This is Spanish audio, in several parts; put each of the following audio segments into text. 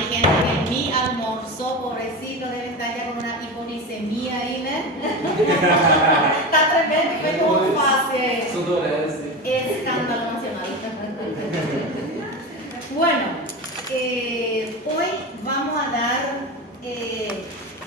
Hay gente que ni almorzó, pobrecito, debe estar ya con una hipoglicemia ahí, ¿no? Está tremendo, fue como fácil. Sudores, sí. Escándalo nacional. Bueno, hoy vamos a dar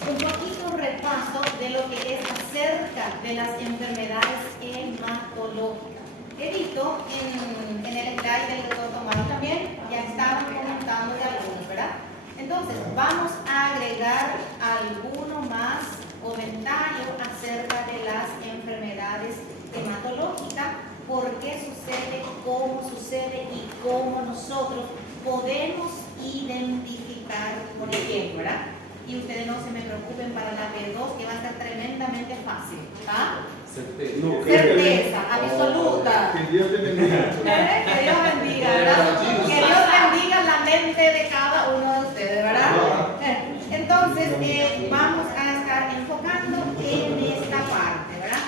un poquito repaso de lo que es acerca de las enfermedades hematológicas. He visto en el slide del doctor Tomás también, ya estaban comentando de algunos, ¿verdad? Entonces, vamos a agregar alguno más comentario acerca de las enfermedades hematológicas, por qué sucede, cómo sucede y cómo nosotros podemos identificar, por ejemplo, ¿verdad? Y ustedes no se me preocupen para la B2, que va a ser tremendamente fácil, ¿ah? Certeza absoluta. Que Dios te bendiga. Que Dios bendiga, ¿verdad? Que Dios bendiga la mente de cada uno de ustedes, ¿verdad? Entonces, vamos a estar enfocando en esta parte, ¿verdad?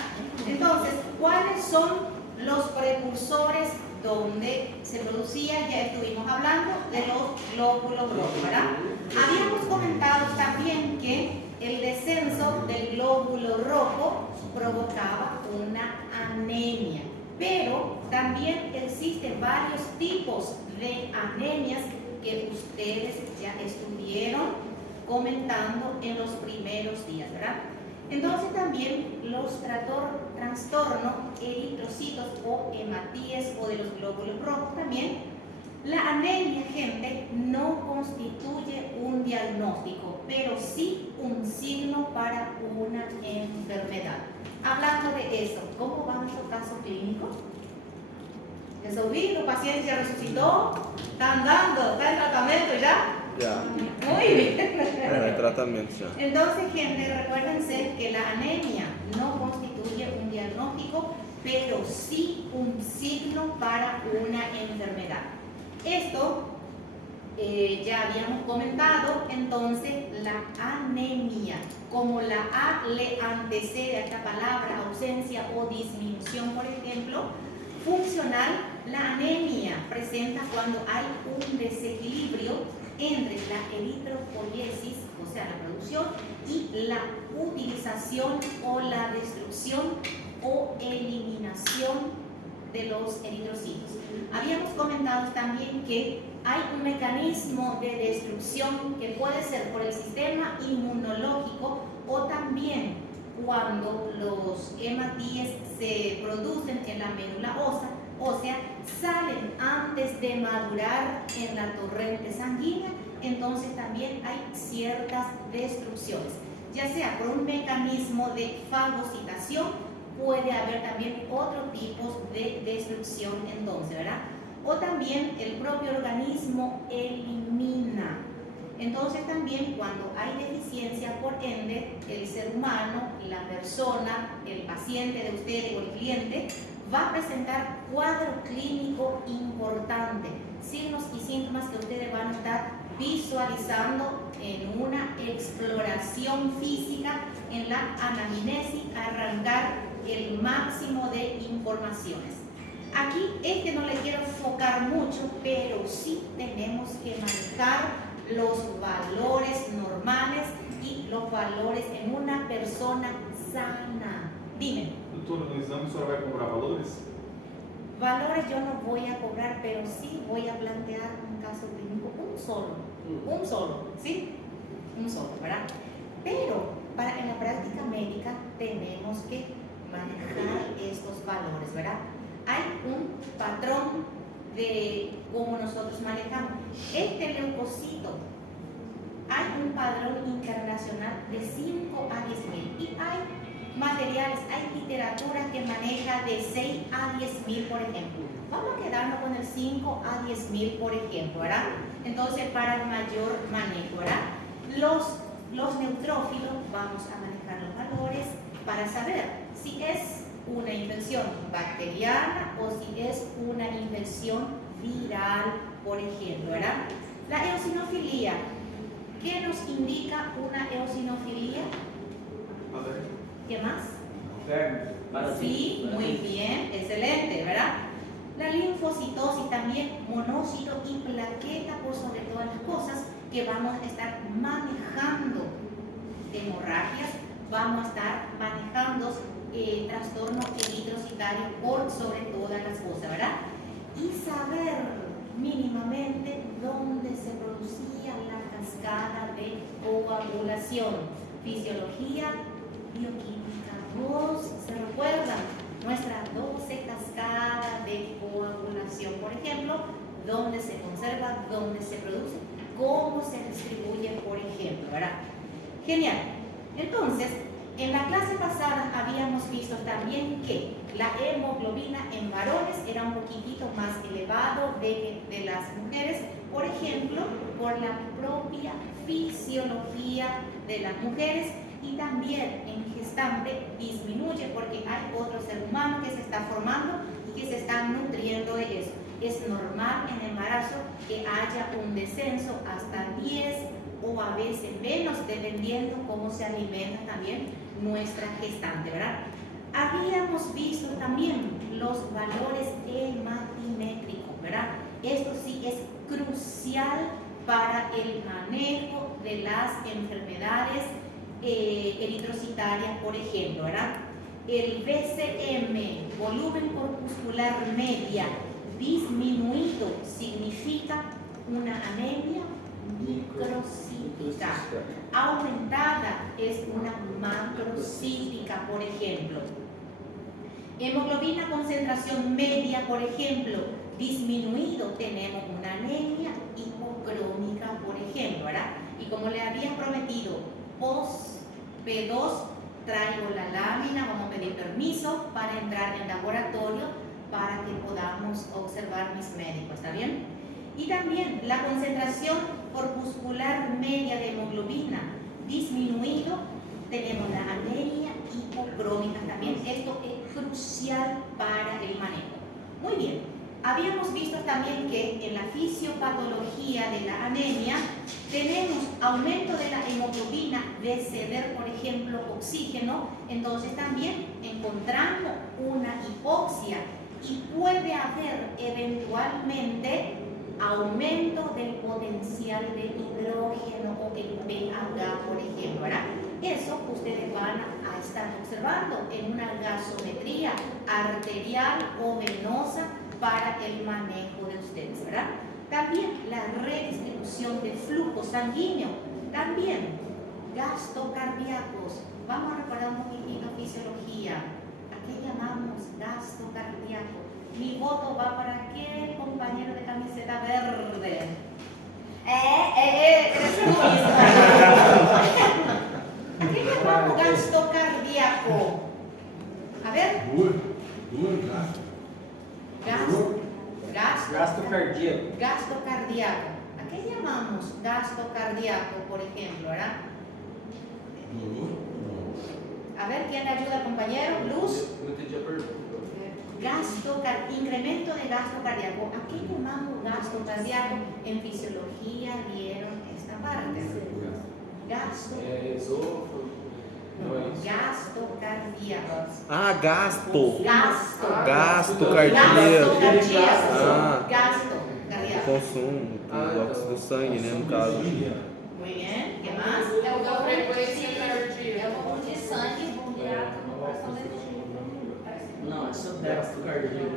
Entonces, ¿cuáles son los precursores donde se producía? Ya estuvimos hablando de los glóbulos rojos, ¿verdad? Habíamos comentado también que el descenso del glóbulo rojo provocaba una anemia, pero también existen varios tipos de anemias que ustedes ya estuvieron comentando en los primeros días, ¿verdad? Entonces también los trastornos eritrocitos o hematíes o de los glóbulos rojos también. La anemia, gente, no constituye un diagnóstico, pero sí un signo para una enfermedad. Hablando de eso, ¿cómo va nuestro caso clínico? ¿El paciente ya resucitó? ¿Está andando? ¿Está en tratamiento ya? Ya. Muy bien. El tratamiento ya. Entonces, gente, recuérdense que la anemia no constituye un diagnóstico, pero sí un signo para una enfermedad. Esto ya habíamos comentado. Entonces, la anemia, como la A le antecede a esta palabra, ausencia o disminución, por ejemplo, funcional, la anemia presenta cuando hay un desequilibrio entre la eritropoiesis, o sea, la producción, y la utilización o la destrucción o eliminación de los eritrocitos. Habíamos comentado también que hay un mecanismo de destrucción que puede ser por el sistema inmunológico o también cuando los hematíes se producen en la médula ósea, salen antes de madurar en la torrente sanguínea, entonces también hay ciertas destrucciones, ya sea por un mecanismo de fagocitación. Puede haber también otro tipo de destrucción entonces, ¿verdad? O también el propio organismo elimina. Entonces también cuando hay deficiencia, por ende, el ser humano, la persona, el paciente de ustedes o el cliente, va a presentar cuadro clínico importante, signos y síntomas que ustedes van a estar visualizando en una exploración física, en la anamnesis, arrancar el máximo de informaciones. Aquí no le quiero enfocar mucho, pero sí tenemos que manejar los valores normales y los valores en una persona sana. Dime. Doutor, no exame a senhora vai cobrar valores? Valores yo no voy a cobrar, pero sí voy a plantear un caso clínico, un solo, ¿sí? Un solo, ¿verdad? Pero en la práctica médica tenemos que manejar estos valores, ¿verdad? Hay un patrón de cómo nosotros manejamos. Este leucocito, hay un padrón internacional de 5 a 10.000 y hay materiales, hay literatura que maneja de 6 a 10.000, por ejemplo. Vamos a quedarnos con el 5 a 10.000, por ejemplo, ¿verdad? Entonces, para el mayor manejo, ¿verdad? Los neutrófilos, vamos a manejar los valores para saber si es una infección bacteriana o si es una infección viral, por ejemplo, ¿verdad? La eosinofilia, ¿qué nos indica una eosinofilia? ¿Qué más? Sí, muy bien, excelente, ¿verdad? La linfocitosis también, monócito y plaqueta por sobre todas las cosas, que vamos a estar manejando hemorragias, vamos a estar manejando trastorno eritrocitario por sobre todas las cosas, ¿verdad? Y saber mínimamente dónde se producía la cascada de coagulación. Fisiología bioquímica 2, ¿se recuerdan? Nuestras 12 cascadas de coagulación, por ejemplo, dónde se conserva, dónde se produce, cómo se distribuye, por ejemplo, ¿verdad? Genial. Entonces, en la clase pasada habíamos visto también que la hemoglobina en varones era un poquitito más elevado de las mujeres, por ejemplo, por la propia fisiología de las mujeres, y también en gestante disminuye porque hay otro ser humano que se está formando y que se está nutriendo de eso. Es normal en el embarazo que haya un descenso hasta 10 o a veces menos, dependiendo cómo se alimenta también nuestra gestante, ¿verdad? Habíamos visto también los valores hematimétricos, ¿verdad? Esto sí es crucial para el manejo de las enfermedades eritrocitarias, por ejemplo, ¿verdad? El BCM, volumen corpuscular media, disminuido significa una anemia microcítica. Aumentada es una macrocítica, por ejemplo. Hemoglobina concentración media, por ejemplo, disminuido, tenemos una anemia hipocrómica, por ejemplo, ¿verdad? Y como le había prometido, post P2 traigo la lámina, vamos a pedir permiso para entrar en laboratorio para que podamos observar mis médicos, ¿está bien? Y también la concentración corpuscular media de hemoglobina disminuido, tenemos la anemia hipocrómica también. Esto es crucial para el manejo. Muy bien. Habíamos visto también que en la fisiopatología de la anemia tenemos aumento de la hemoglobina de ceder, por ejemplo, oxígeno. Entonces también encontramos una hipoxia y puede haber eventualmente aumento del potencial de hidrógeno o el pH, por ejemplo, ¿verdad? Eso ustedes van a estar observando en una gasometría arterial o venosa para el manejo de ustedes, ¿verdad? También la redistribución de flujo sanguíneo, también gasto cardíacos. Vamos a recordar un poquitito fisiología. ¿A qué llamamos gasto cardíaco? Mi voto va para aquel compañero de camiseta verde. Eres tú mismo. ¿A qué llamamos gasto cardíaco? A ver. Gasto cardíaco. Gasto cardíaco. ¿A qué llamamos gasto cardíaco, por ejemplo, verdad? A ver, ¿quién le ayuda al compañero? Luz. Incremento de gasto cardíaco. ¿A qué llamamos gasto cardíaco? En fisiología vieron esta parte. Gasto. Gasto cardíaco. Ah, gasto. Gasto. Gasto Gasto cardíaco. cardíaco. Ah. Gasto cardíaco. Consumo do óxido do sangue, né, no caso. Muy bien. ¿Qué más? É o da frequência cardíaca. É o volume de sangue bombeado no coração dele. Não, isso é débito cardíaco.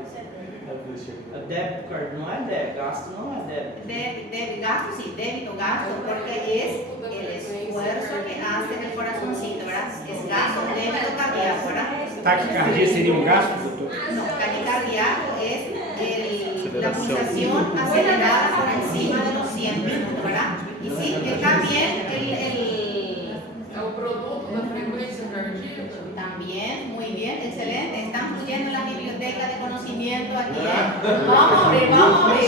É débito cardíaco, não é débito. Gasto não é débito. Gasto, sí, débito, gasto, porque es el esfuerzo que hace el corazoncito, ¿verdad? Es gasto, débito cardíaco, ¿verdad? Taquicardia seria um gasto, doutor? No, taquicardiaco es la pulsación acelerada por encima de los 100 minutos, ¿verdad? Y sí, está bien É o produto da frequência cardíaca? También, muy bien, excelente. Están fluyendo las bibliotecas de conocimiento aquí. Vamos a abrir, vamos a abrir.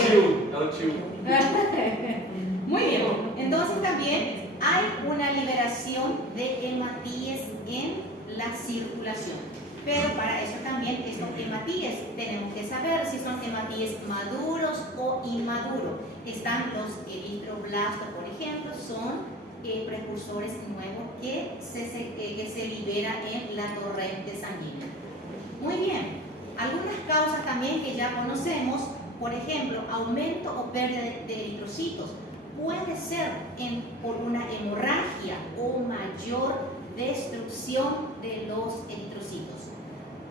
Muy bien. Entonces también hay una liberación de hematíes en la circulación. Pero para eso también estos hematíes tenemos que saber si son hematíes maduros o inmaduros. Están los eritroblastos, por ejemplo, son precursores nuevos que se liberan en la corriente sanguínea. Muy bien, algunas causas también que ya conocemos, por ejemplo, aumento o pérdida de eritrocitos. Puede ser ser por una hemorragia o mayor destrucción de los eritrocitos.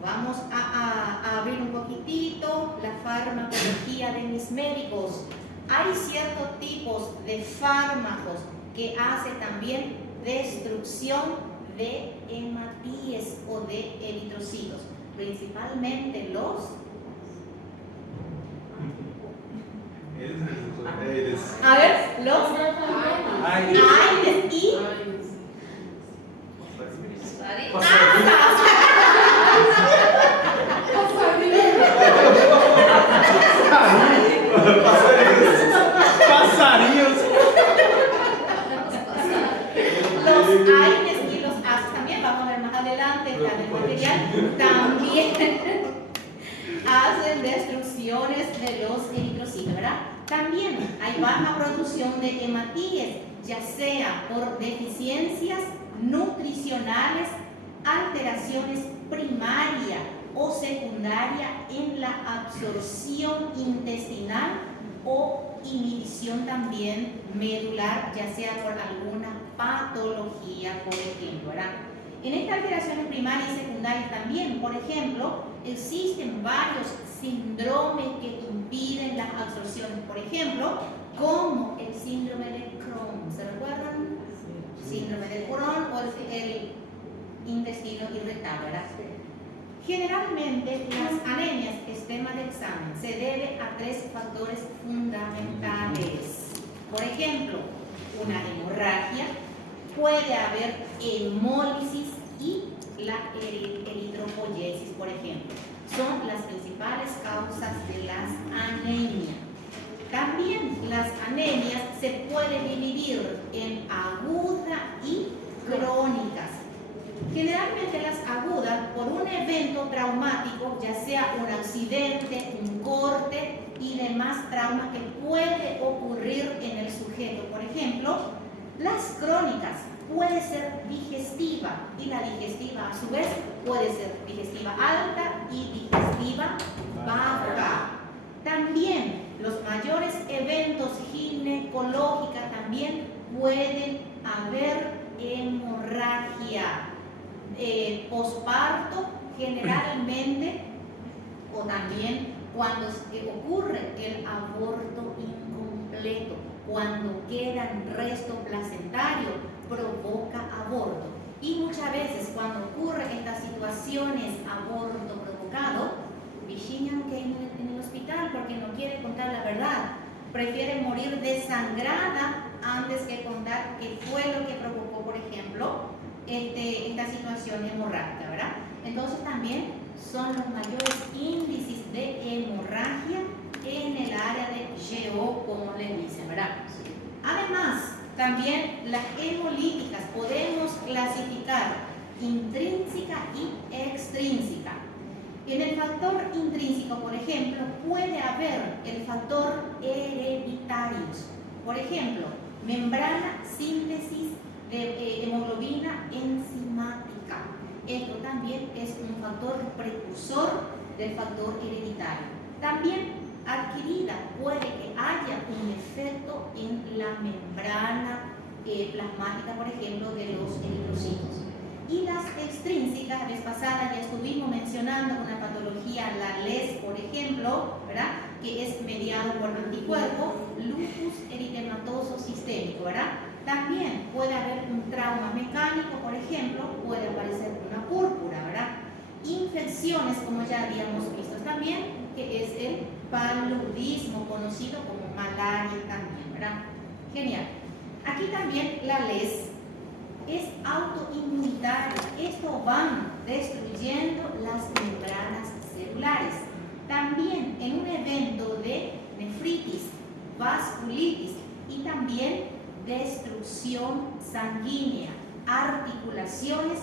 Vamos a abrir un poquitito la farmacología de mis médicos. Hay ciertos tipos de fármacos que hacen también destrucción de hematíes o de eritrocitos, principalmente los a ver, los AINES y Passarinhos. los AINES y los AS también, vamos a ver más adelante, está en el material, también hacen destrucciones de los eritrocitos, ¿verdad? También hay baja producción de hematíes, ya sea por deficiencias nutricionales, alteraciones primaria o secundaria en la absorción intestinal o inhibición también medular, ya sea por alguna patología, por ejemplo, ¿verdad? En estas alteraciones primarias y secundarias también, por ejemplo, existen varios síndromes que impiden la absorción, por ejemplo, como el síndrome de Crohn, ¿se recuerdan? Síndrome de Crohn o el intestino irritable, ¿verdad? Generalmente las anemias, tema de examen, se debe a 3 factores fundamentales. Por ejemplo, una hemorragia, puede haber hemólisis y la eritropoyesis, por ejemplo. Son las principales causas de las anemias. También las anemias se pueden dividir en aguda y crónicas. Generalmente las agudas por un evento traumático, ya sea un accidente, un corte y demás traumas que puede ocurrir en el sujeto. Por ejemplo, las crónicas puede ser digestiva y la digestiva a su vez puede ser digestiva alta y digestiva baja. También los mayores eventos ginecológicos también pueden haber hemorragia. Posparto generalmente, o también cuando ocurre el aborto incompleto, cuando quedan restos placentarios, provoca aborto. Y muchas veces cuando ocurren estas situaciones, aborto provocado, Virginia no quiere ir en el hospital porque no quiere contar la verdad, prefiere morir desangrada antes que contar qué fue lo que provocó, por ejemplo, esta situación hemorrágica, ¿verdad? Entonces también son los mayores índices de hemorragia en el área de GO, como le dicen, ¿verdad? Además, también las hemolíticas podemos clasificar intrínseca y extrínseca. En el factor intrínseco, por ejemplo, puede haber el factor hereditarios. Por ejemplo, membrana síntesis de hemoglobina enzimática. Esto también es un factor precursor del factor hereditario. También adquirida puede que haya un efecto en la membrana plasmática, por ejemplo, de los eritrocitos. Y las extrínsecas, la vez pasada ya estuvimos mencionando una patología, la LES, por ejemplo, ¿verdad?, que es mediado por anticuerpos, lupus eritematoso sistémico, ¿verdad? También puede haber un trauma mecánico, por ejemplo, puede aparecer una púrpura, ¿verdad? Infecciones, como ya habíamos visto también, que es el paludismo, conocido como malaria también, ¿verdad? Genial. Aquí también la LES es autoinmunitaria. Esto va destruyendo las membranas celulares. También en un evento de nefritis, vasculitis y también destrucción sanguínea, articulaciones,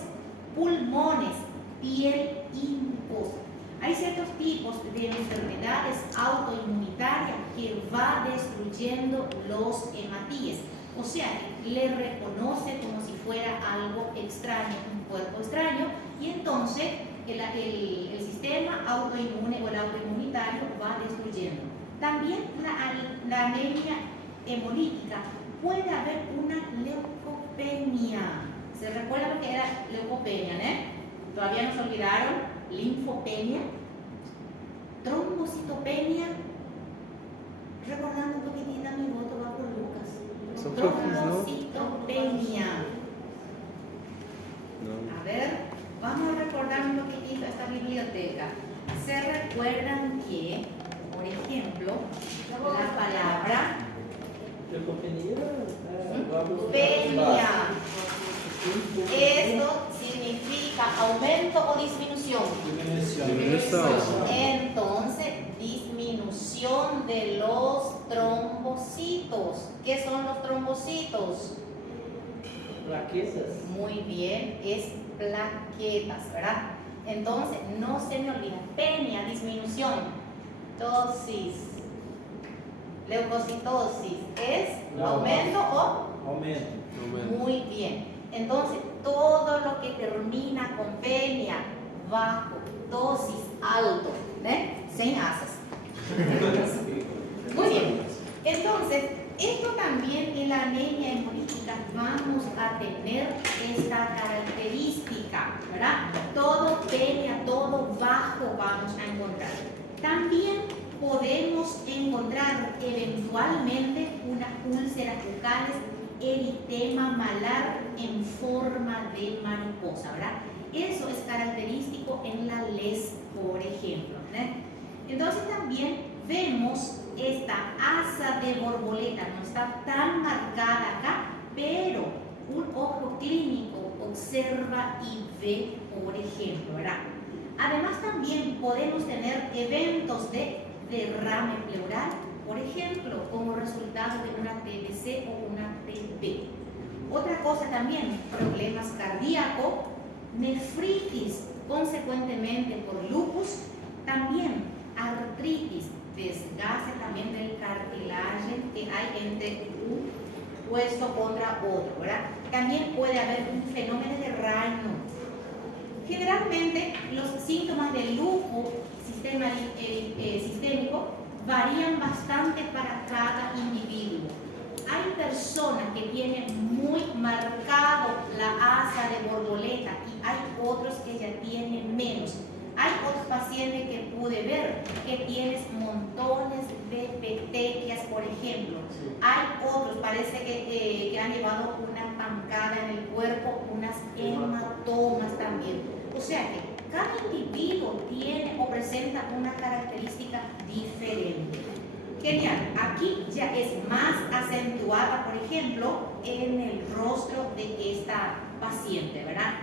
pulmones, piel y mucosa. Hay ciertos tipos de enfermedades autoinmunitarias que va destruyendo los hematíes. O sea, le reconoce como si fuera algo extraño, un cuerpo extraño, y entonces el sistema autoinmune o el autoinmunitario va destruyendo. También la anemia hemolítica, puede haber una leucopenia. ¿Se recuerda lo que era leucopenia, ¿no? Todavía no se olvidaron. Linfopenia, trombocitopenia. Recordando un poquitito, mi voto va por Lucas. Son profes, ¿no? Trombocitopenia. No. A ver, vamos a recordar un poquitito esta biblioteca. ¿Se recuerdan que, por ejemplo, la palabra penia? Esto significa aumento o disminución. Disminución. Entonces, disminución de los trombocitos. ¿Qué son los trombocitos? Plaquetas. Muy bien, es plaquetas, ¿verdad? Entonces, no se me olvida. Penia, disminución. Tosis. Leucocitosis. ¿Es No. aumento o? Aumento. Muy bien. Entonces, todo lo que termina con penia, bajo, dosis, alto, ¿eh? Sin asas. Muy bien. Entonces, esto también en la anemia hemolítica vamos a tener esta característica, ¿verdad? Todo penia, todo bajo vamos a encontrar. También podemos encontrar eventualmente unas úlceras bucales, eritema malar en forma de mariposa, ¿verdad? Eso es característico en la LES, por ejemplo, ¿eh? Entonces también vemos esta asa de borboleta, no está tan marcada acá, pero un ojo clínico observa y ve, por ejemplo, ¿verdad? Además también podemos tener eventos de derrame pleural, por ejemplo, como resultado de una TBC o una TB. Otra cosa también, problemas cardíacos, nefritis, consecuentemente por lupus, también artritis, desgaste también del cartilaje que hay entre un hueso contra otro, ¿verdad? También puede haber un fenómeno de Raynaud. Generalmente los síntomas del lupus sistémico varían bastante para cada individuo. Hay personas que tienen muy marcado la asa de borboleta y hay otros que ya tienen menos. Hay otros pacientes que pude ver que tienes montones de petequias, por ejemplo. Hay otros, parece que han llevado una pancada en el cuerpo, unas hematomas también. O sea que cada individuo tiene o presenta una característica diferente. Genial, aquí ya es más acentuada, por ejemplo, en el rostro de esta paciente, ¿verdad?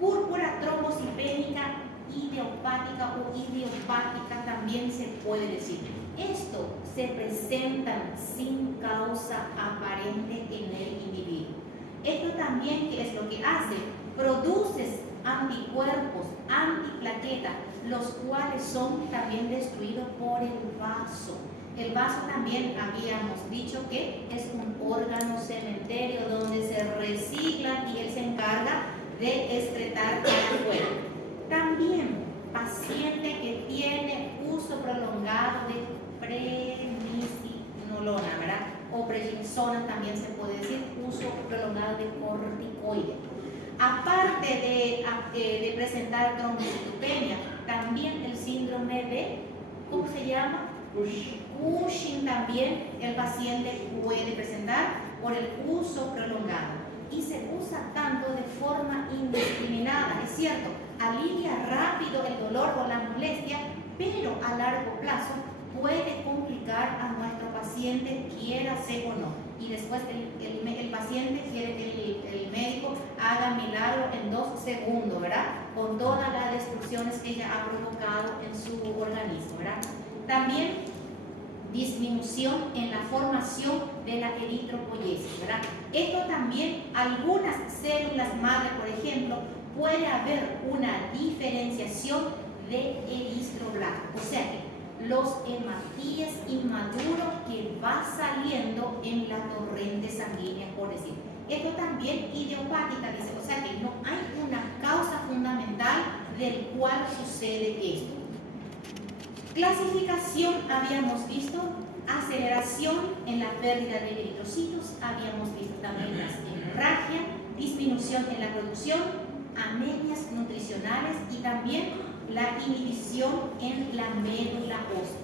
Púrpura trombocipénica idiopática o idiopática también se puede decir. Esto se presenta sin causa aparente en el individuo. Esto también, ¿qué es lo que hace? Produce anticuerpos, antiplaquetas, los cuales son también destruidos por el vaso. El vaso también habíamos dicho que es un órgano cementerio donde se recicla y él se encarga de excretar para afuera. También paciente que tiene uso prolongado de prednisolona, ¿verdad? O prednisona también se puede decir, uso prolongado de corticoides. Aparte de presentar trombocitopenia, también el síndrome de, ¿cómo se llama? Cushing también el paciente puede presentar por el uso prolongado. Y se usa tanto de forma indiscriminada, es cierto, alivia rápido el dolor o la molestia, pero a largo plazo puede complicar a nuestro paciente, quiera ser o no. Y después el paciente quiere que el médico haga milagro en 2 segundos, ¿verdad? Con todas las destrucciones que ella ha provocado en su organismo, ¿verdad? También disminución en la formación de la eritropoyesis, ¿verdad? Esto también, algunas células madre, por ejemplo, puede haber una diferenciación de eristroblastos, o sea que los hematíes inmaduros que va saliendo en la torrente sanguínea, por decir. Esto también idiopática, dice, o sea que no hay una causa fundamental del cual sucede esto. Clasificación habíamos visto aceleración en la pérdida de eritrocitos, habíamos visto también la hemorragia, disminución en la producción, anemias nutricionales y también la inhibición en la médula ósea.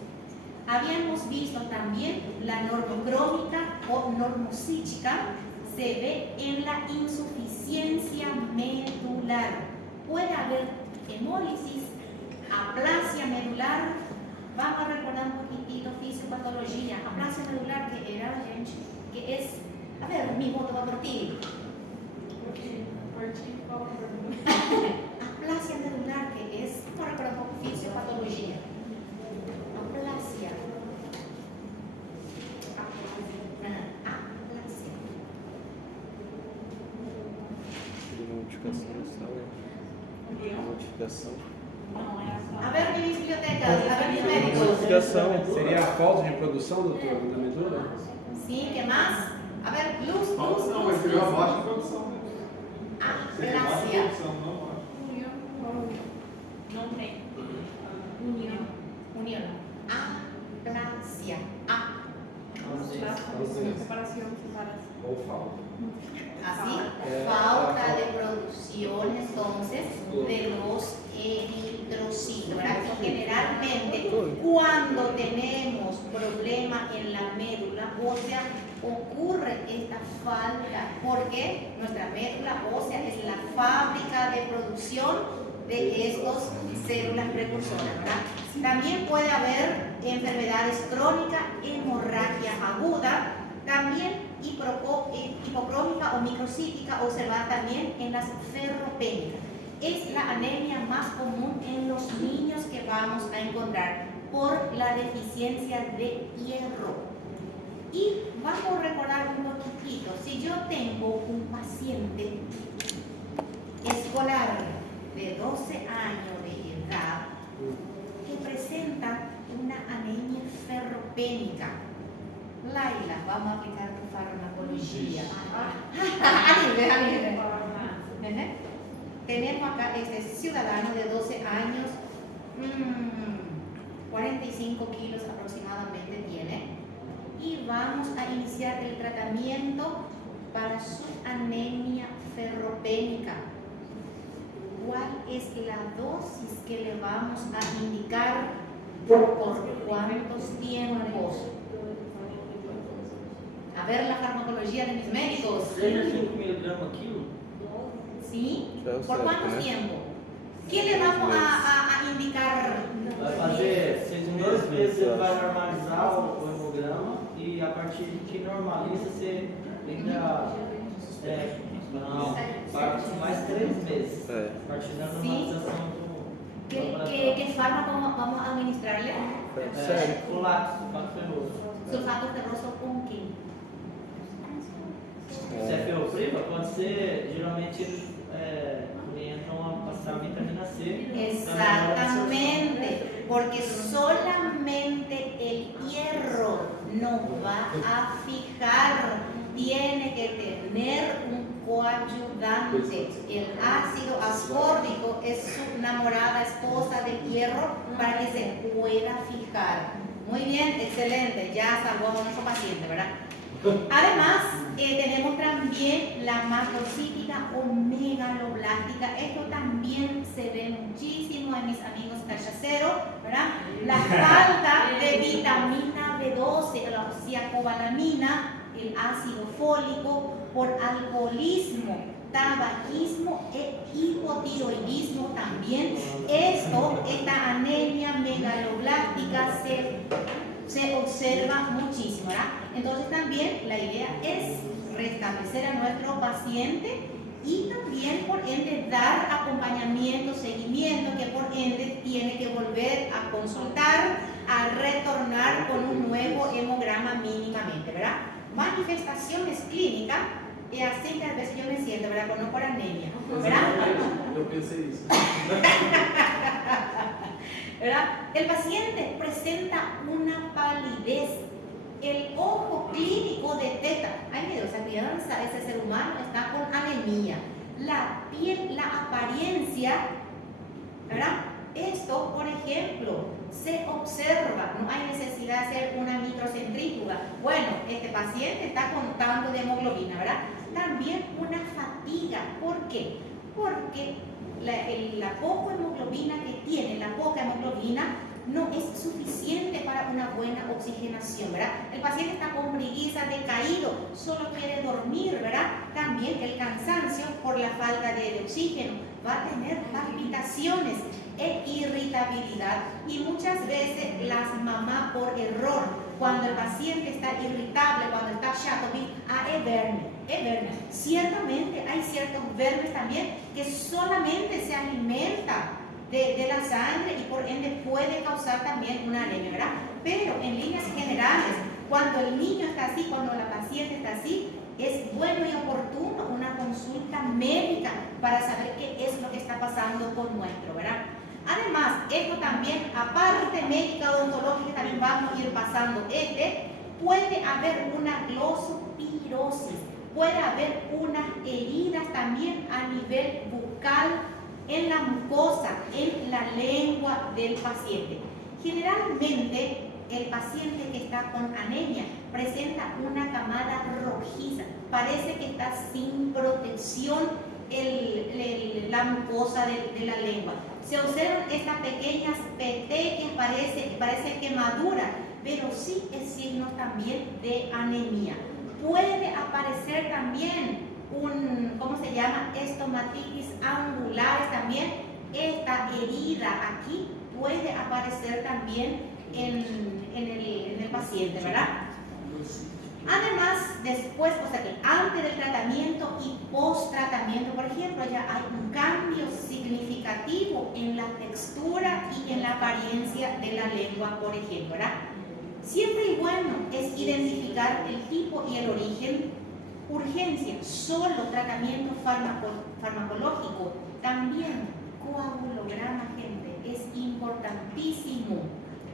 Habíamos visto también la normocrónica o normocítica, se ve en la insuficiencia medular. Puede haber hemólisis, aplasia medular. Vamos a recordar un poquitito fisiopatología. Aplasia medular, que era, gente, que es, a ver, mi voto va por ti. Aplasia medular, que es, vamos a recordar un poco fisiopatología. Aplasia. Aplasia. Modificação da saúde. Modificação. A ver, mis bibliotecas, a ver, mis médicos. Modificação. Seria a falta de reprodução, doutor, da medula? Sim, que mais? A ver, luz, luz, Não, luz, mas seria uma luz. baixa produção mesmo. Seria baixa Aplasia. produção, não baixa. Não tem. União. União. Aplasia. Ou falta. Así, falta de producción entonces de los eritrocitos, ¿verdad? Generalmente cuando tenemos problema en la médula ósea ocurre esta falta porque nuestra médula ósea es la fábrica de producción de estas células precursoras, ¿verdad? También puede haber enfermedades crónicas, hemorragia aguda, también hipocrómica o microcítica, observada también en las ferropénicas. Es la anemia más común en los niños que vamos a encontrar por la deficiencia de hierro. Y vamos a recordar un poquitito, si yo tengo un paciente escolar de 12 años de edad que presenta una anemia ferropénica, Laila, vamos a aplicar tu farmacología. Tenemos acá este ciudadano de 12 años, 45 kilos aproximadamente tiene, y vamos a iniciar el tratamiento para su anemia ferropénica. ¿Cuál es la dosis que le vamos a indicar? ¿Por cuántos tiempos? A ver la farmacología de mis médicos. 3 a 5 miligramas quilo. ¿Sí? Claro, ¿Por certo, cuánto né? tiempo? ¿Qué le vamos a indicar? Vai fazer, em 2 meses ele vai normalizar o hemograma e a partir de que normaliza você ainda não, vai mais 3 meses. É. A partir da Sim. normalização do ¿Qué fármaco vamos a administrarle? Sério. sulfato ferroso. Sulfato ferroso con qué? Se é ferropriva, pode ser, geralmente eles orientam a passar vitamina C. Exactamente, porque solamente el hierro no va a fijar, tiene que tener un coayudante. El ácido ascórbico es su enamorada esposa del hierro para que se pueda fijar. Muy bien, excelente, ya salvó a nuestro paciente, ¿verdad? Además, tenemos también la macrocítica o megaloblástica. Esto también se ve muchísimo en mis amigos cachaceros, ¿verdad? La falta de vitamina B12, la ciacobalamina, el ácido fólico, por alcoholismo, tabaquismo e hipotiroidismo también. Esta anemia megaloblástica se observa muchísimo, ¿verdad? Entonces también la idea es restablecer a nuestro paciente y también por ende dar acompañamiento, seguimiento, que por ende tiene que volver a consultar, a retornar con un nuevo hemograma mínimamente, ¿verdad? Manifestaciones clínicas, y así que a veces yo me siento, ¿verdad? Con por anemia, ¿verdad? Eu pensei isso. ¿Verdad? El paciente presenta una palidez. El ojo clínico detecta, ay, mira, o sea, crianza, ese ser humano está con anemia. La piel, la apariencia, ¿verdad? Esto, por ejemplo, se observa, no hay necesidad de hacer una microcentrífuga. Bueno, este paciente está con tanto de hemoglobina, ¿verdad? También una fatiga. ¿Por qué? Porque la poca hemoglobina que tiene, la poca hemoglobina, no es suficiente para una buena oxigenación, ¿verdad? El paciente está con briguiza, decaído, solo quiere dormir, ¿verdad? También el cansancio por la falta de oxígeno, va a tener palpitaciones e irritabilidad. Y muchas veces las mamás por error, cuando el paciente está irritable, cuando está chato, es verme. Ciertamente hay ciertos vermes también que solamente se alimentan de la sangre y por ende puede causar también una anemia, ¿verdad? Pero en líneas generales, cuando el niño está así, cuando la paciente está así, es bueno y oportuno una consulta médica para saber qué es lo que está pasando con nuestro, ¿verdad? Además, esto también, aparte médica odontológica, también vamos a ir pasando puede haber una glosopirosis, puede haber unas heridas también a nivel bucal, en la mucosa, en la lengua del paciente. Generalmente, el paciente que está con anemia presenta una camada rojiza, parece que está sin protección la mucosa de la lengua. Se observan estas pequeñas petequias, parece quemadura, pero sí es signo también de anemia. Puede aparecer también ¿cómo se llama? Estomatitis angulares también. Esta herida aquí puede aparecer también en el paciente, ¿verdad? Además, después, o sea que antes del tratamiento y post-tratamiento, por ejemplo, ya hay un cambio significativo en la textura y en la apariencia de la lengua, por ejemplo, ¿verdad? Siempre y bueno es identificar el tipo y el origen. Urgencia, solo tratamiento farmacológico. También coagulograma, gente, es importantísimo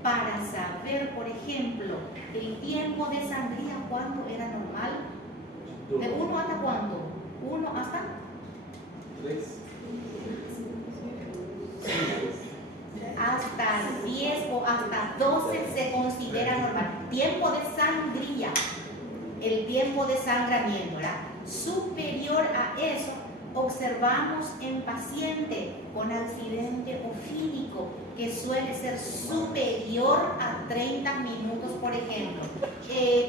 para saber, por ejemplo, el tiempo de sangría, ¿cuándo era normal? ¿De 1 hasta cuándo? 1 hasta 3. hasta 10 o hasta 12 se considera normal. Tiempo de sangría, el tiempo de sangramiento, ¿verdad? Superior a eso, observamos en paciente con accidente ofídico que suele ser superior a 30 minutos, por ejemplo.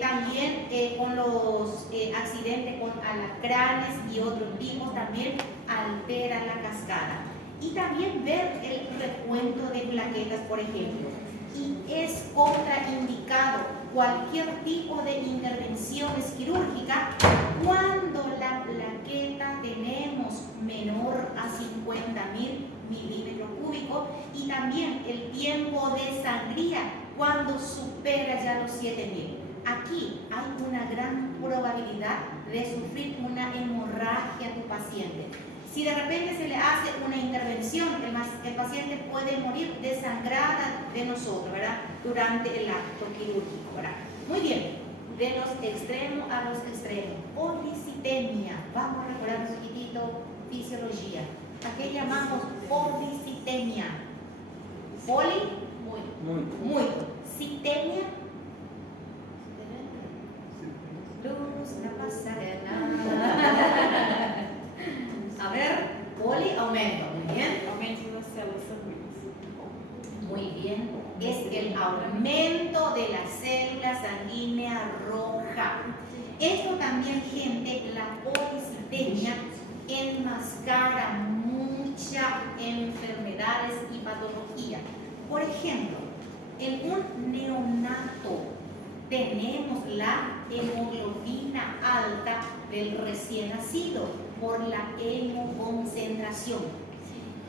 También con los accidentes con alacranes y otros tipos también alteran la cascada. Y también ver el recuento de plaquetas, por ejemplo. Y es contraindicado cualquier tipo de intervenciones quirúrgicas cuando la plaqueta tenemos menor a 50.000 milímetros cúbicos y también el tiempo de sangría cuando supera ya los 7.000. Aquí hay una gran probabilidad de sufrir una hemorragia a tu paciente. Si de repente se le hace una intervención, el paciente puede morir desangrada de nosotros, ¿verdad? Durante el acto quirúrgico, ¿verdad? Muy bien, de los extremos a los extremos. Policitemia, vamos a recordar un poquitito fisiología. ¿A qué llamamos policitemia? Poli, muy. Citemia, luz, la pasarela. A ver, poli, aumento, muy bien. Aumento das células sanguíneas. Muy bien, es el aumento de la célula sanguínea roja. Esto también, gente, la policitemia enmascara muchas enfermedades y patologías. Por ejemplo, en un neonato tenemos la hemoglobina alta del recién nacido por la hemoconcentración.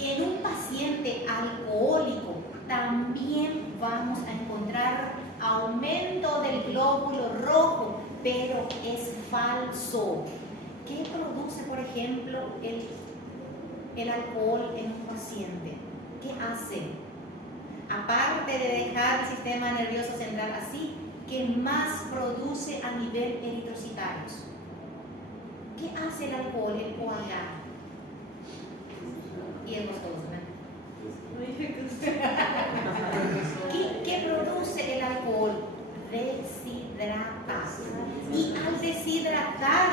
En un paciente alcohólico también vamos a encontrar aumento del glóbulo rojo, pero es falso. ¿Qué produce, por ejemplo, el alcohol en un paciente? ¿Qué hace? Aparte de dejar el sistema nervioso central así, ¿qué más produce a nivel eritrocitarios? ¿Qué hace el alcohol, el OH? Y el glucosa. ¿Qué el alcohol? Deshidrata. Y al deshidratar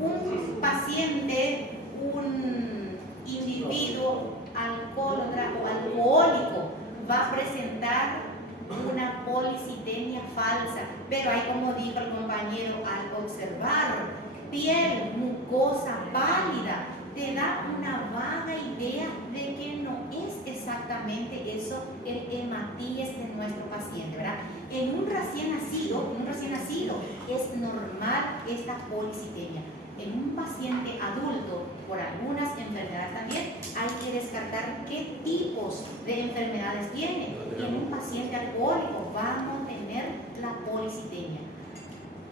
un paciente, un individuo alcohólatra o alcohólico, va a presentar una policitemia falsa. Pero hay, como dijo el compañero, al observar piel mucosa pálida, te da una vaga idea de que no es exactamente eso el hematíes de nuestro paciente, ¿verdad? En un recién nacido es normal esta policitemia. En un paciente adulto, por algunas enfermedades también, hay que descartar qué tipos de enfermedades tiene. Y en un paciente alcohólico vamos a tener la policitemia.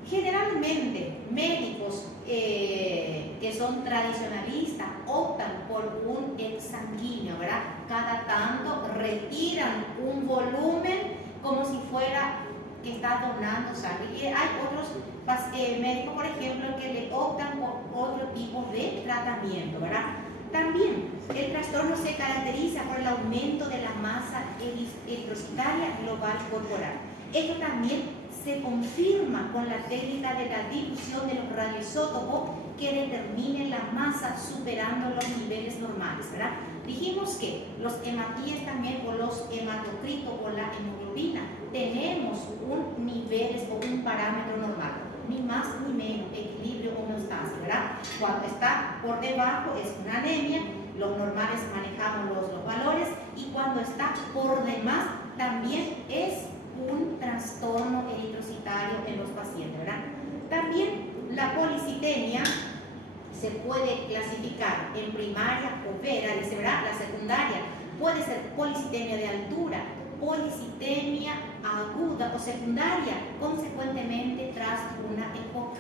Generalmente, médicos que son tradicionalistas optan por un exsanguíneo, ¿verdad? Cada tanto retiran un volumen como si fuera que está donando sangre. Y hay otros médicos, por ejemplo, que le optan por otro tipo de tratamiento, ¿verdad? También el trastorno se caracteriza por el aumento de la masa eritrocitaria global corporal. Esto también se confirma con la técnica de la difusión de los radioisótopos que determinen la masa superando los niveles normales, ¿verdad? Dijimos que los hematíes también, o los hematocritos o la hemoglobina, tenemos un nivel o un parámetro normal, ni más ni menos, equilibrio o homeostasis, ¿verdad? Cuando está por debajo es una anemia, los normales manejamos los valores, y cuando está por demás también es un trastorno eritrocitario en los pacientes, ¿verdad? También la policitemia se puede clasificar en primaria o vera, dice, ¿verdad? La secundaria puede ser policitemia de altura, policitemia aguda o secundaria, consecuentemente tras una EPOC.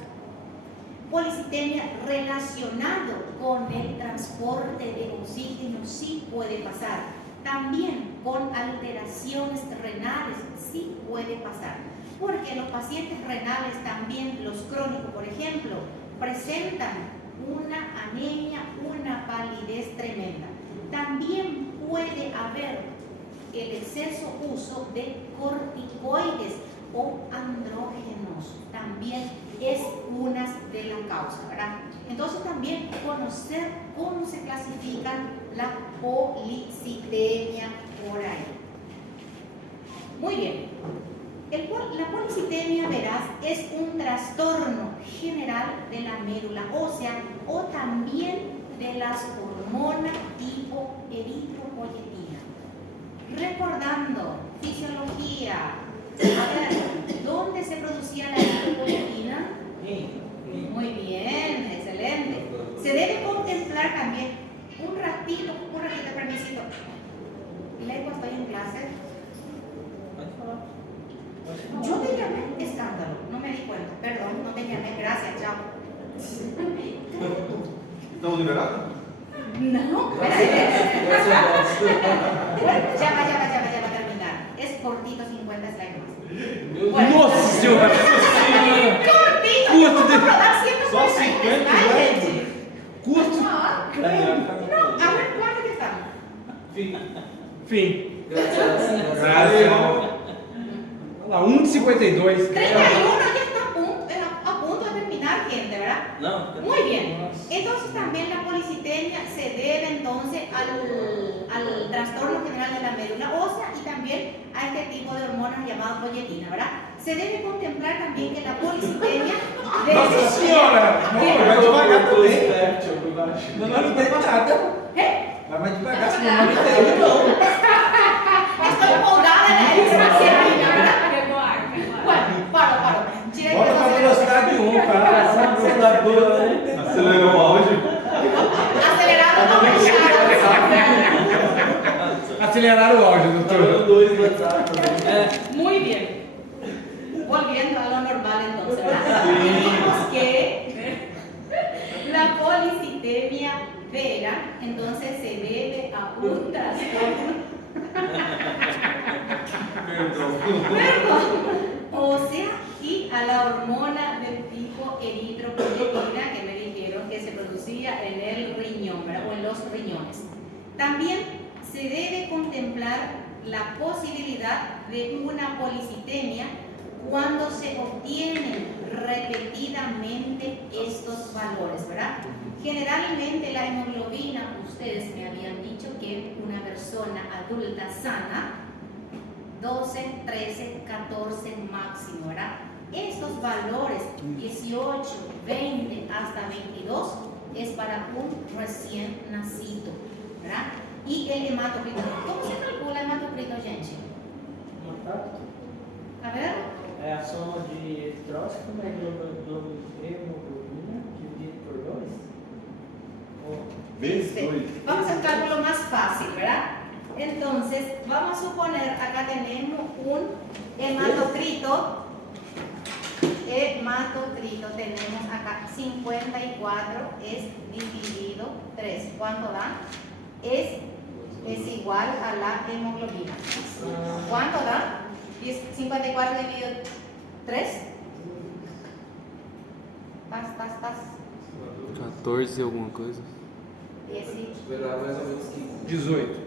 Policitemia relacionado con el transporte de oxígeno sí puede pasar. También con alteraciones renales sí puede pasar, porque los pacientes renales también, los crónicos por ejemplo, presentan una anemia, una palidez tremenda. También puede haber el exceso uso de corticoides o andrógenos, también es una de las causas, ¿verdad? Entonces también conocer cómo se clasifican la policitemia por ahí. Muy bien. La policitemia, verás, es un trastorno general de la médula ósea o también de las hormonas tipo eritropoyetina. Recordando, fisiología, a ver, ¿dónde se producía la eritropoyetina? Muy bien, excelente. Se debe contemplar también un ratito, permisito. Lego, estoy en clase. Yo te llamé, escándalo, no me di cuenta, perdón, no te llamé, gracias, chao. ¿Estamos liberados? No, espérate. Bueno, ya va a terminar. Es cortito, 50 slides más. Bueno. Nossa senhora! Cortito, yo puedo rodar 150 Só 50 slides, slides? gente. Curto! A ver, ¿cuánto que estamos? Fim. Graças. Graças. Olha lá, 1,52. 31 ya está a punto de terminar, gente, ¿verdad? Não? Muy bien. Entonces también la policitemia se debe entonces al trastorno general de la médula ósea y también a este tipo de hormonas llamadas proyectina, ¿verdad? Se debe contemplar también que la policitemia Nossa senhora! Vai devagar também. Não, não tem nada. Vai mais devagar, senão não entende, não. Estoy empolgada en la extracción, ¿verdad? Bueno, paro. Bota pra velocidade 1, cara. Acelerou o áudio. Acelerado no Aceleraram o áudio, doutor. Dois WhatsApp. Muy bien. Volviendo a lo normal entonces, ¿verdad? Dijimos que la policitemia vera entonces se debe a un trastorno. Perdón. Ósea y a la hormona del tipo eritropoyetina que me dijeron que se producía en el riñón, ¿verdad? O en los riñones. También se debe contemplar la posibilidad de una policitemia cuando se obtienen repetidamente estos valores, ¿verdad? Generalmente la hemoglobina, ustedes me habían dicho que una persona adulta sana, 12, 13, 14 máximo, ¿verdad? Estos valores, 18, 20 hasta 22, es para un recién nacido, ¿verdad? Y el hematocrito, ¿cómo se calcula el hematocrito, gente? A ver. É a soma de eritrócito mais hemoglobina dividido por 2? Vezes 2. Vamos al cálculo más fácil, ¿verdad? Entonces, vamos a suponer, acá tenemos un hematocrito. Tenemos acá 54 es dividido 3. ¿Cuánto da? Es igual a la hemoglobina. ¿Cuánto da? 54 dividido 3. Tas. 14 alguma coisa. Esperar mais ou menos 15. 18.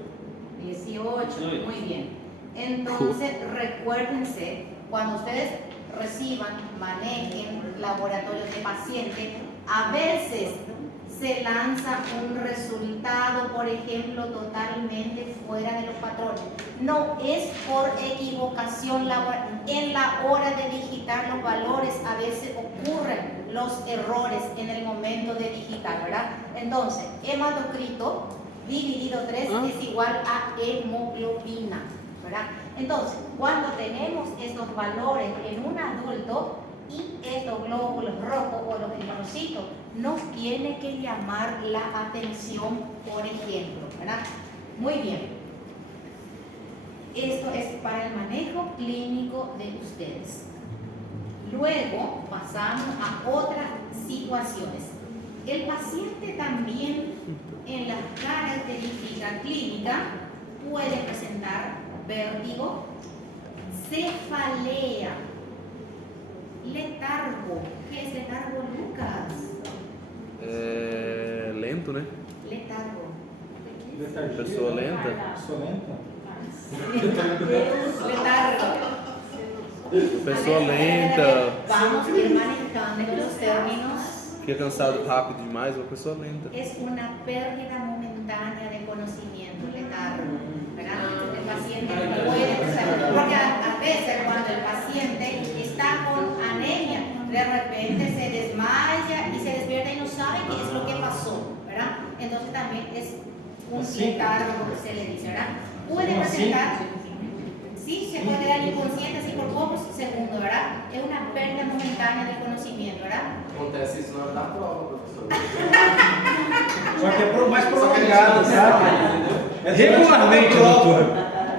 18, muy bien. Entonces, recuérdense, cuando ustedes reciban, manejen laboratorios de paciente, a veces se lanza un resultado, por ejemplo, totalmente fuera de los patrones. No es por equivocación laboral. En la hora de digitar los valores, a veces ocurren los errores en el momento de digitar, ¿verdad? Entonces, hematocrito dividido 3 es igual a hemoglobina, ¿verdad? Entonces, cuando tenemos estos valores en un adulto y estos glóbulos rojos o los eritrocitos, nos tiene que llamar la atención, por ejemplo, ¿verdad? Muy bien. Esto es para el manejo clínico de ustedes. Luego pasamos a otras situaciones. El paciente también en la característica clínica puede presentar vértigo, cefalea, letargo. ¿Qué es letargo, Lucas? É lento, né? Letargo. Pessoa lenta. Pessoa lenta? Letargo. Pessoa A ver, lenta. vamos a ir manejando los términos. Fica cansado rápido demais, uma pessoa lenta. Es una pérdida momentánea de conocimiento, letargo, ¿verdad? El paciente puede, porque a veces cuando el paciente está con anemia, de repente se desmaya y se despierta y no sabe qué es lo que pasó, ¿verdad? Entonces también es un letargo que se le dice, ¿verdad? Puede presentar, sí, se puede dar inconsciente así por pocos segundos, ¿verdad? Es una pérdida momentánea de conocimiento, ¿verdad? Acontece isso na hora da prova, professor. Só que é mais prolongado, sabe? É Regularmente, doutor.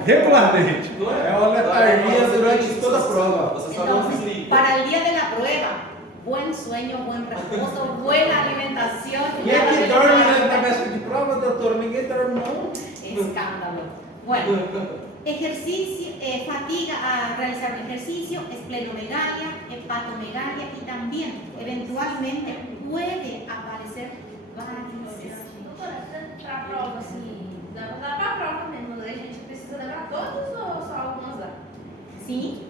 Regularmente. É uma letargia durante toda a prova. Você só não Entonces, desliga. para el día de la prueba, buen sueño, buen reposo, buena alimentación. E é nada que de dorme letargo. na véspera de prova, doutor? Ninguém dorme, não. Escándalo. Bueno, ejercicio, fatiga a realizar un ejercicio, esplenomegalia, hepatomegalia y también eventualmente puede aparecer varices. Doutora, para a prova, assim, dá para a prova mesmo, a gente precisa levar todos ou só algumas lá? Sí,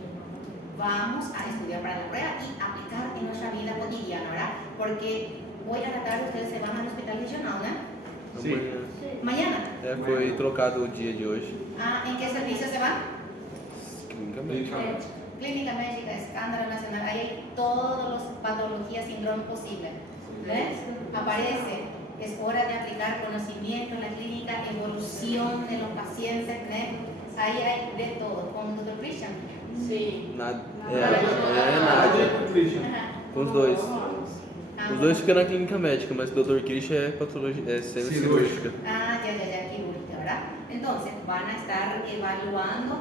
vamos a estudiar para la prueba y aplicar en nuestra vida cotidiana, ¿verdad? Porque hoy a la tarde ustedes se van al hospital regional, ¿no? Amanhã. Mañana. É, foi trocado o dia de hoje. Ah, ¿en qué servicio se van? Clinicamente. Clínica médica, escándalo nacional, ahí hay todas las patologías, síndrome posibles. ¿Ves? Aparece, es hora de aplicar conocimiento en la clínica, evolución de los pacientes, ¿ves? Ahí hay de todo. ¿Con el Dr. Christian? Sim. Nada. Nádia e o Christian. Com os dois. Ah, Os dois ficam na clínica médica, mas o Dr. Christian é patologia, é cena cirúrgica. Ah, ya, quirúrgica, ¿verdad? Entonces, van a estar evaluando.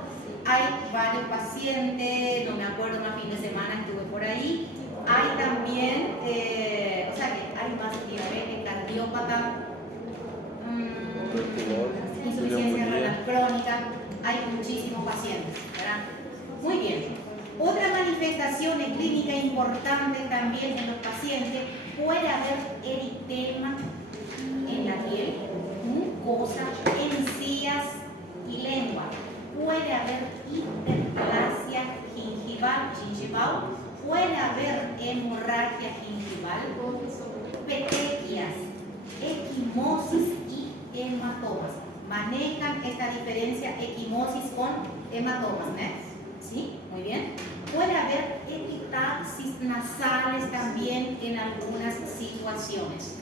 Hay varios pacientes, no me acuerdo, una fin de semana estuve por ahí. Hay también, o sea que hay más diabetes, cardiópata, insuficiencia renal crónica, hay muchísimos pacientes, ¿verdad? Muy bien. Otra manifestación clínica importante también en los pacientes, puede haber eritema en la piel, mucosa, encías y lengua. puede haber hiperplasia gingival, puede haber hemorragia gingival, petequias, equimosis y hematomas. Manejan esta diferencia equimosis con hematomas, ¿no? ¿Sí? Muy bien. Puede haber epistaxis nasales también en algunas situaciones.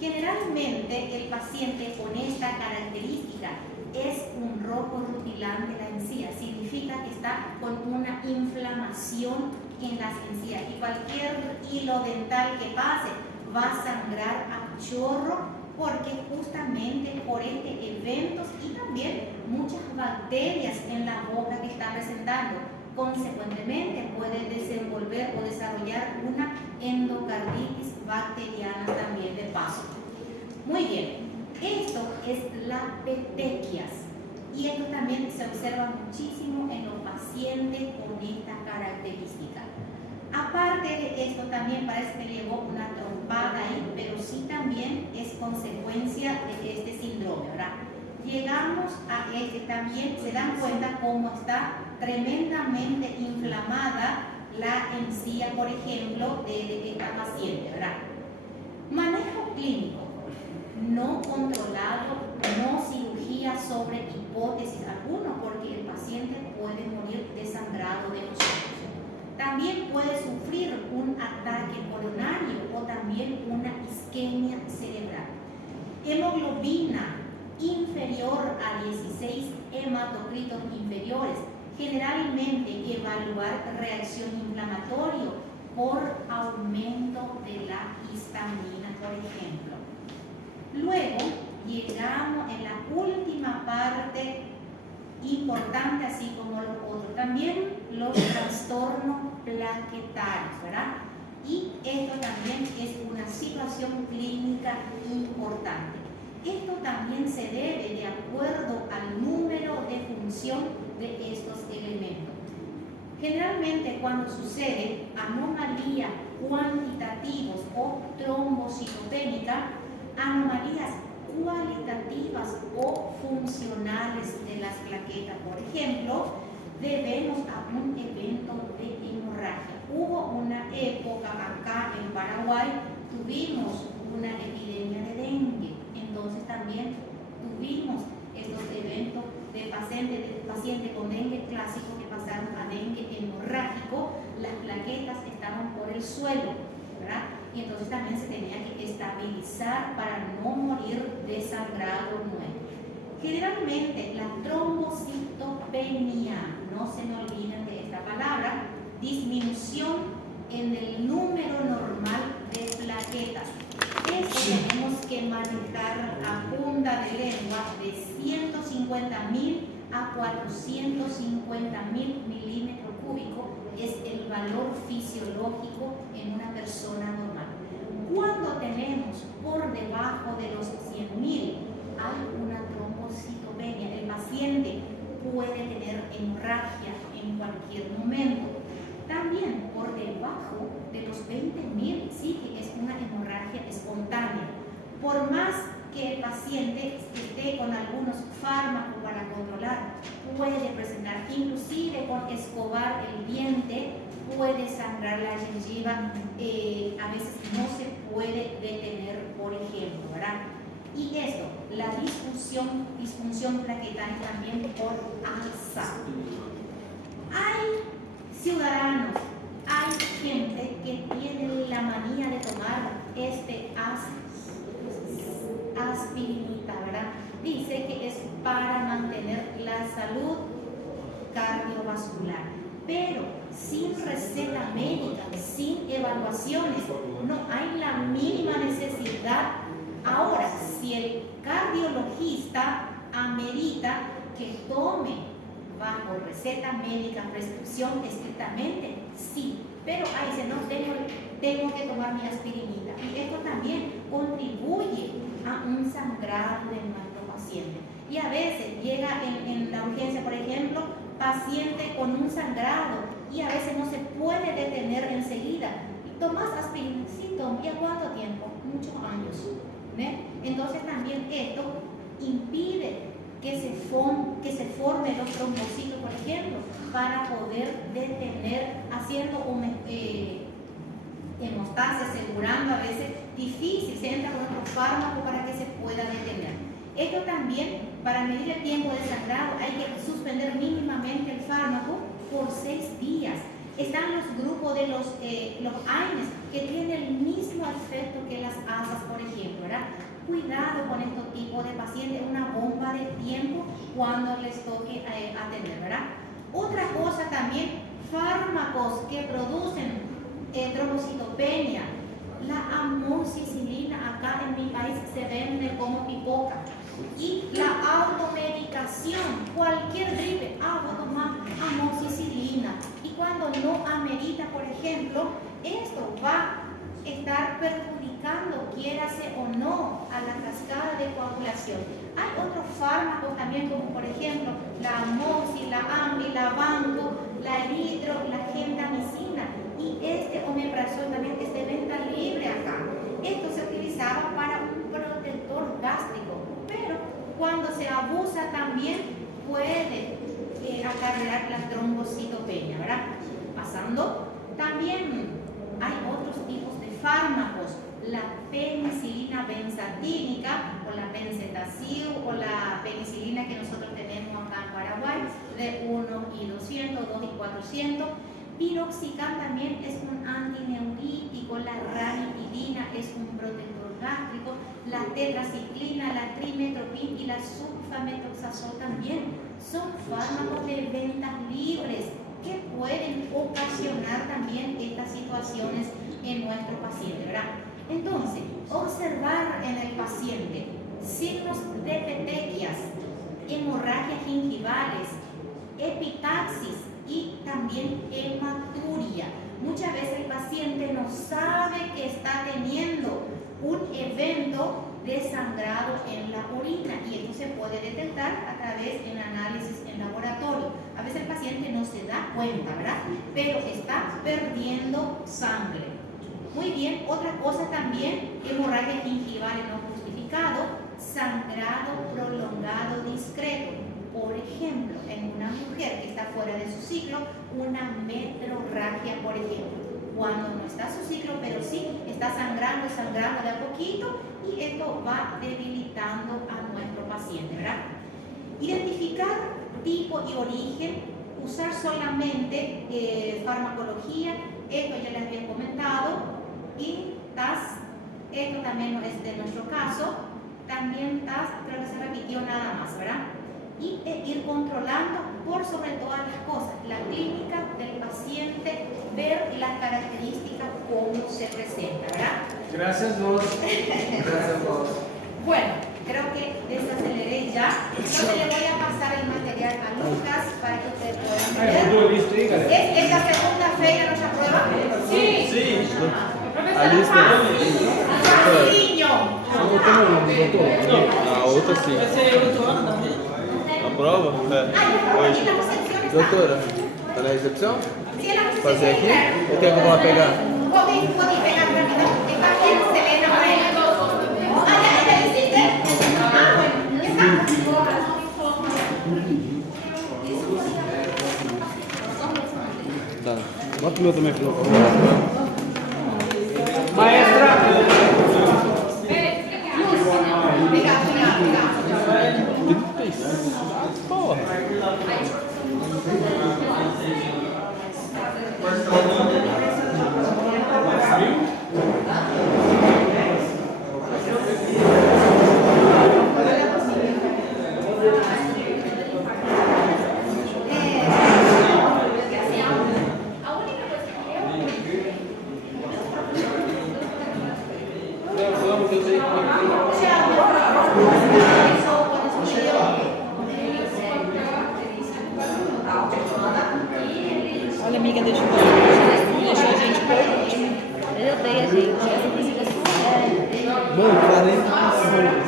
Generalmente el paciente con esta característica es un rojo rutilante de la encía, significa que está con una inflamación en las encías y cualquier hilo dental que pase va a sangrar a chorro porque justamente por este evento y también muchas bacterias en la boca que está presentando, consecuentemente puede desenvolver o desarrollar una endocarditis bacteriana también de paso. Muy bien, esto es la petequias y esto también se observa muchísimo en los pacientes con esta característica. Aparte de esto también parece que le llevó una trompada ahí, pero sí también es consecuencia de este síndrome, ¿verdad? Llegamos a este también, se dan cuenta cómo está tremendamente inflamada la encía, por ejemplo, de esta paciente, ¿verdad? Manejo clínico, no controlado, no cirugía sobre hipótesis alguna, porque el paciente puede morir desangrado de los ojos. También puede sufrir un ataque coronario o también una isquemia cerebral. Hemoglobina inferior a 16 hematocritos inferiores. Generalmente evaluar reacción inflamatoria por aumento de la histamina, por ejemplo. Luego llegamos en la última parte importante, así como los otros. También los trastornos plaquetarios, ¿verdad? Y esto también es una situación clínica importante. Esto también se debe de acuerdo al número de función de estos elementos. Generalmente cuando sucede anomalías cuantitativas o trombocitopénica, anomalías cualitativas o funcionales de las plaquetas, por ejemplo, debemos a un evento de hemorragia. Hubo una época acá en Paraguay, tuvimos una epidemia de dengue, entonces también tuvimos estos eventos de pacientes con dengue clásico que pasaron a dengue hemorrágico, las plaquetas estaban por el suelo, ¿verdad? Y entonces también se tenía que estabilizar para no morir desangrado nuevo. Generalmente la trombocitopenia, no se me olviden de esta palabra, disminución en el número normal de plaquetas. Esto tenemos que manejar a punta de lengua de 150.000 a 450.000 milímetros cúbicos es el valor fisiológico en una persona normal. Cuando tenemos por debajo de los 100.000 hay una trombocitopenia. El paciente puede tener hemorragia en cualquier momento. También por debajo de los 20.000 sí que es una hemorragia espontánea. Por más que el paciente esté con algunos fármacos para controlar, puede presentar, inclusive con escobar el diente, puede sangrar la gengiva, a veces no se puede detener, por ejemplo, ¿verdad? Y esto, la disfunción plaquetaria también por alza. Hay ciudadanos, hay gente que tiene la manía de tomar aspirinita, ¿verdad? Dice que es para mantener la salud cardiovascular, pero sin receta médica, sin evaluaciones, no hay la mínima necesidad. Ahora, si el cardiologista amerita que tome bajo receta médica, prescripción estrictamente, sí, pero ahí dice, no, tengo que tomar mi aspirinita. Y esto también contribuye a un sangrado de nuestro paciente. Y a veces llega en la urgencia, por ejemplo, paciente con un sangrado y a veces no se puede detener enseguida. ¿Tomas aspirina? Sí, tomo. ¿Y a cuánto tiempo? Muchos años. ¿Ve? Entonces también esto impide que se formen los trombocitos, por ejemplo, para poder detener, haciendo hemostasia, asegurando a veces difícil, se entra con otro fármaco para que se pueda detener. Esto también, para medir el tiempo de sangrado, hay que suspender mínimamente el fármaco por 6 días. Están los grupos de los AINES, que tienen el mismo efecto que las ASAs, por ejemplo, ¿verdad? Cuidado con estos tipos de pacientes, una bomba de tiempo cuando les toque atender, ¿verdad? Otra cosa también, fármacos que producen trombocitopenia. La amoxicilina acá en mi país se vende como pipoca. Y la automedicación, cualquier gripe, voy a tomar amoxicilina. Y cuando no amerita, por ejemplo, esto va a estar perjudicando, quiérase o no, a la cascada de coagulación. Hay otros fármacos también, como por ejemplo la amoxi, la ambi, la banco, la eritro, la gentamicina. Y este omeprazol también es de venta libre acá. Esto se utilizaba para un protector gástrico, pero cuando se abusa también puede acarrear la trombocitopenia, ¿verdad? Pasando, también hay otros tipos de fármacos, la penicilina benzatínica o la benzetacil o la penicilina que nosotros tenemos acá en Paraguay, de 1 y 200, 2 y 400. Piroxicam también es un antineurítico, la ranitidina es un protector gástrico, la tetraciclina, la trimetoprim y la sulfamethoxazol también son fármacos de ventas libres que pueden ocasionar también estas situaciones en nuestro paciente, ¿verdad? Entonces, observar en el paciente signos de petequias, hemorragias gingivales, epitaxis y también hematuria. Muchas veces el paciente no sabe que está teniendo un evento de sangrado en la orina y esto se puede detectar a través de un análisis en laboratorio. A veces el paciente no se da cuenta, ¿verdad? Pero está perdiendo sangre. Muy bien, otra cosa también, hemorragia gingival no justificado, sangrado prolongado discreto. Por ejemplo, en una mujer que está fuera de su ciclo, una metrorragia, por ejemplo, cuando no está su ciclo, pero sí está sangrando de a poquito y esto va debilitando a nuestro paciente, ¿verdad? Identificar tipo y origen, usar solamente farmacología, esto ya les había comentado, y TAS, esto también no es de nuestro caso, también TAS creo que se repitió nada más, ¿verdad? Y ir controlando por sobre todas las cosas, la clínica del paciente, ver las características, cómo se presenta, ¿verdad? Gracias vos. Gracias vos. Bueno, creo que desaceleré ya. Entonces le voy a pasar el material a Lucas para que ustedes puedan ver. Tudo listo aí, galera? ¿Es la segunda feira nuestra prueba? Sí. Sí. Profesora, A lista. Facinho. A outra sim. Vai ser 8 horas da noite? A prova? Hoje. Doutora, Doutora, tá na recepção? se ela não Fazer aqui? Ou tem como lá pegar? Podem pegar rapidão. Está aqui a Selena para ela. Olha, ela existe. Tá. Bota o meu também, filho. Maestra. Porra. Olha, amiga, deixa eu ver. Deixou a gente por último. Eu odeio a gente. Essa música é. Mano, 40 pessoas.